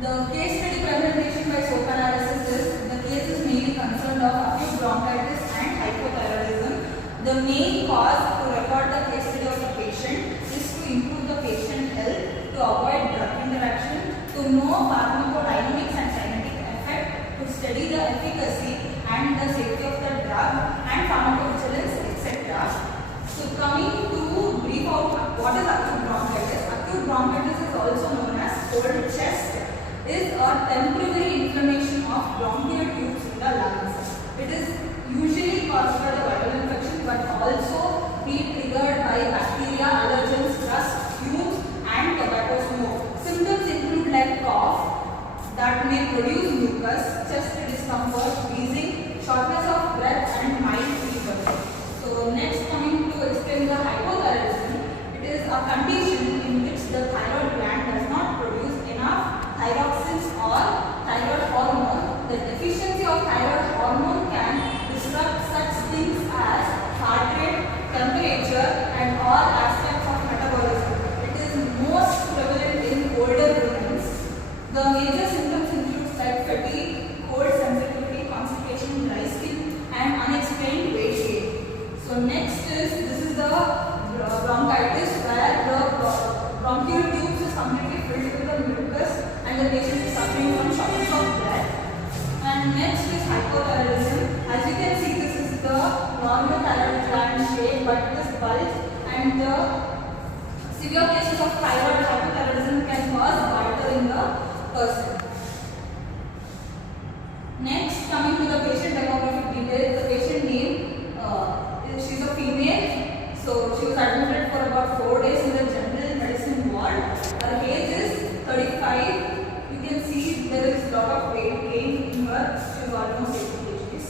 The case study presentation by SOAP analysis is the case is mainly concerned of acute bronchitis and hypothyroidism. The main cause to record the case study of the patient is to improve the patient health, to avoid drug interaction, to know pharmacodynamics and kinetic effect, to study the efficacy and the safety of the drug and pharmacovigilance, etc. So coming to brief out what is acute bronchitis. Acute bronchitis is also known as cold chest. Is a temporary inflammation of bronchial tubes in the lungs. It is usually caused by the viral infection but also be triggered by bacteria, allergens, dust, fumes and tobacco smoke. Symptoms include like cough that may produce mucus, chest discomfort, wheezing, shortness of breath and mild fever. So next coming to explain the hypothyroidism. It is a condition in which the thyroid gland does not produce enough thyroxines or thyroid hormone. The deficiency of thyroid hormone can disrupt such things as heart rate, temperature and all aspects of metabolism. It is most prevalent in older women. The major symptoms include like fatigue, cold sensitivity, constipation, dry skin and unexplained weight gain. So next is, this is the bronchitis where the bronchial tubes is completely filled with the mucus and the patient is suffering from shortness of breath. And next is hypothyroidism. As you can see, this is the normal thyroid gland shape but it is bulged, and the severe cases of thyroid hypothyroidism can cause goiter in the person. Next, coming to the patient demographic details. The patient name, she is a female, so she was admitted for about 4 days in the general medicine ward. Her age is 35. You can see there is a lot of weight gain in her. She is almost 80 kgs.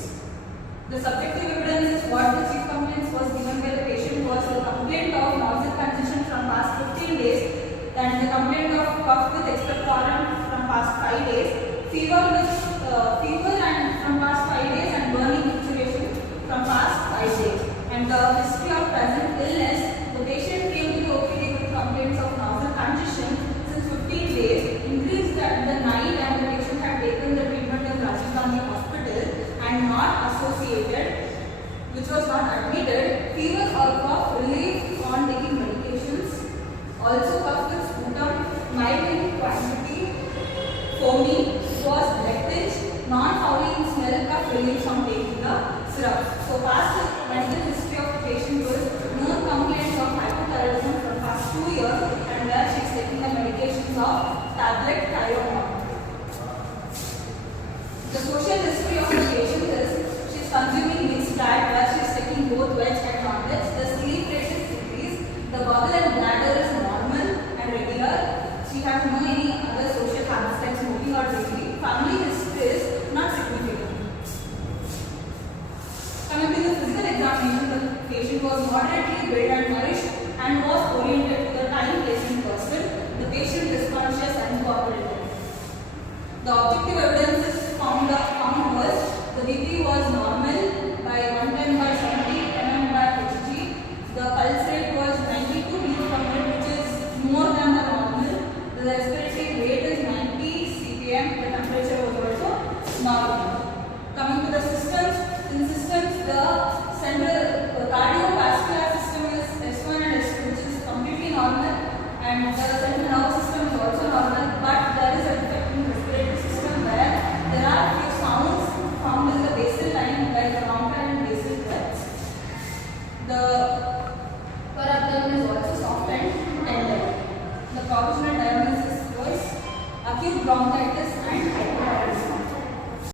The subjective evidence is what the chief complaints was given by the patient was the complaint of noisy congestion from past 15 days, and the complaint of cough with expectorant from past 5 days, fever and from past 5 days, and burning situation from past 5 days. And the history of present illness, the patient came to the OPD with complaints of nasal congestion since 15 days, increased at the night, and the patient had taken the treatment in Rajiv Gandhi Hospital and not associated, which was not admitted. Fever or cough relief on taking medications. Also cough with sputum, mild in quantity, foamy, was lethargic, non-fouling smell, cough relief on taking the syrup. So past medical history of the patient was known complaints of hypothyroidism from past 2 years, and where she is taking the medications of tablet thyroid. The social history of the patient is she is consuming mixed diet where she is taking both veg and non-veg. The sleep rate is decreased. The bowel and bladder is normal and regular. She has no any other social habits like smoking or drinking. Family history is not significant. Coming to the physical examination, the patient was moderately built and nourished and was oriented to the time placing person. The patient is conscious and cooperative. The objective evidence is found was the BP was normal by 110/70 mm by Hg. The pulse rate was 92 beats per minute, which is more than the normal. The respiratory rate is 90 cpm. The temperature was also normal. Coming to the systems, in systems the central cardiovascular system is S1 and S2, which is completely normal, and the central nervous system is also normal, but there is a defect in the respiratory system where there are few sounds found in the basal line like the bronchial and basal breaths. The upper abdomen is also soft and tender. The provisional diagnosis was acute bronchitis and